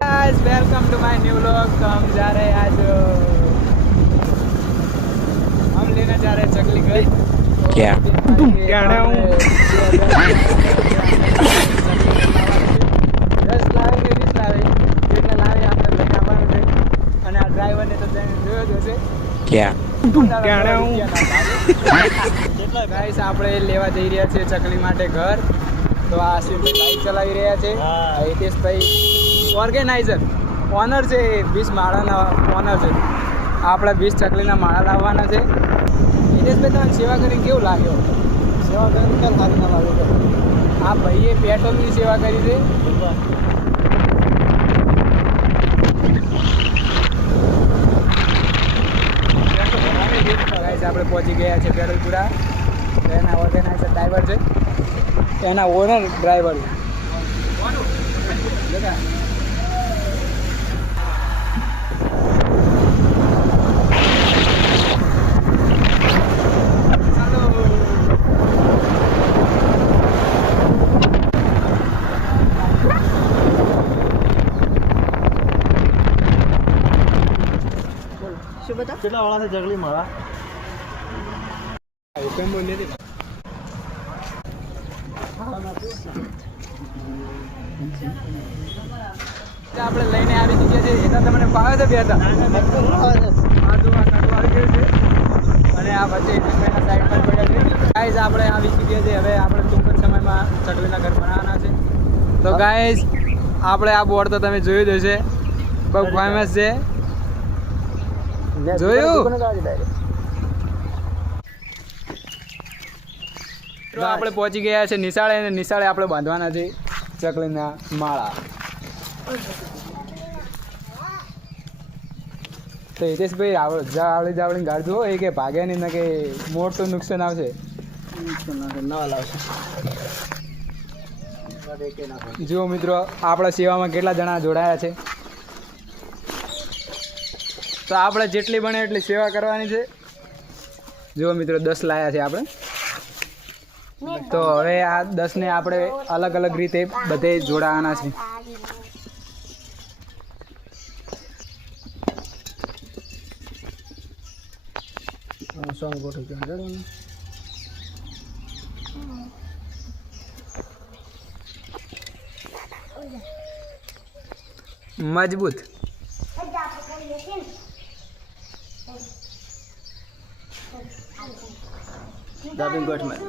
Guys, welcome to my new vlog. तो हम जा रहे हैं आज हम लेने जा रहे हैं चकली गई क्या क्या ગાઈસ આપણે લેવા જઈ રહ્યા છીએ ચકલી માટે ઘર તો આ આશિષભાઈ બાઈક ચલાવી રહ્યા છે હિતેશભાઈ ઓર્ગેનાઇઝર ઓનર છે 20 માળાના ઓનર છે આપણે 20 ચકલીના માળા લાવવાના છે હિતેશભાઈ તમને સેવા કરીને કેવું લાગ્યો સેવા કરીને કેમ સારી ના લાગ્યો આ ભાઈએ પેટ્રોલની સેવા કરી છે આપણે પહોંચી ગયા છે પેરોલપુરા એના ઓર્ગેનાઇઝર ડ્રાઈવર છે એના ઓનર ડ્રાઈવર શું બતા કેટલા વાળા છે જગલી મારા કેમ બોલી હતી આપણે લઈને આવી જગ્યા છે એના તમને પાવે છે બે હતા અને આ વચ્ચે સાઈડ પર પડ્યા છે ગાઈઝ આપણે આવી જગ્યા છે હવે આપણે ટૂંક જ સમયમાં ચકલીના ઘર બનાવવાના છે તો ગાઈઝ આપણે આ બોર્ડ તો તમે જોયું જ હશે બહુ ફેમસ છે જોયું તો આપણે પહોંચી ગયા છે નિશાળે અને નિશાળે આપણે બાંધવાના છે ચકલીના માળા તો હિતેશભાઈ આવડી જાવડીને ગાડી જુઓ એ કે ભાગે નહીં ને કે મોટું નુકસાન આવશે નવા લાવશે જુઓ મિત્રો આપણા સેવામાં કેટલા જણા જોડાયા છે તો આપણે જેટલી બને એટલી સેવા કરવાની છે જુઓ મિત્રો 10 લાયા છે આપણે તો હવે આ 10 ને આપણે અલગ અલગ રીતે બધે જોડાવાના છે સોંગ ગોઠવી દે મજબૂત દાબીન ગોઠ માં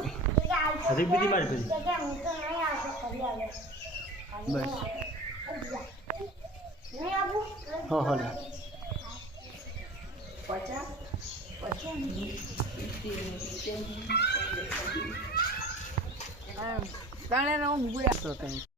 હજી બીજી મારી ફરી બસ હા હા ના 50 તને હું